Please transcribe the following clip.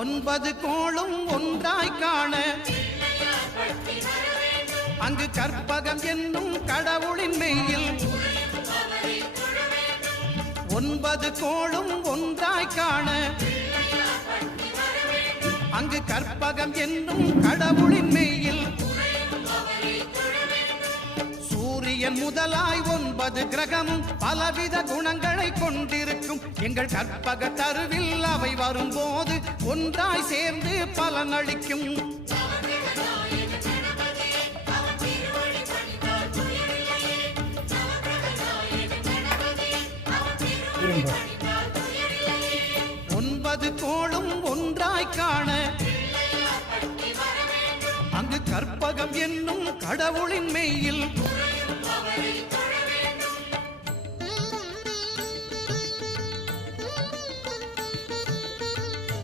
ஒன்பது கோளும் ஒன்றாய் காண அங்கு கற்பகம் என்னும் கடவுளின் மெய்யில் ஒன்பது கோளும் ஒன்றாய் காண அங்கு கற்பகம் என்னும் கடவுளின் மெய்யில் சூரியன் முதலாய் ஒன்பது கிரகமும் பலவித குணங்களை கொண்டிருக்கும் எங்கள் கற்பக தருவில் அவை வரும்போது ஒன்றாய் சேர்ந்து பலனளிக்கும். ஒன்பது கோளும் ஒன்றாய் காண அங்கு கற்பகம் என்னும் கடவுளின் மெய்யில்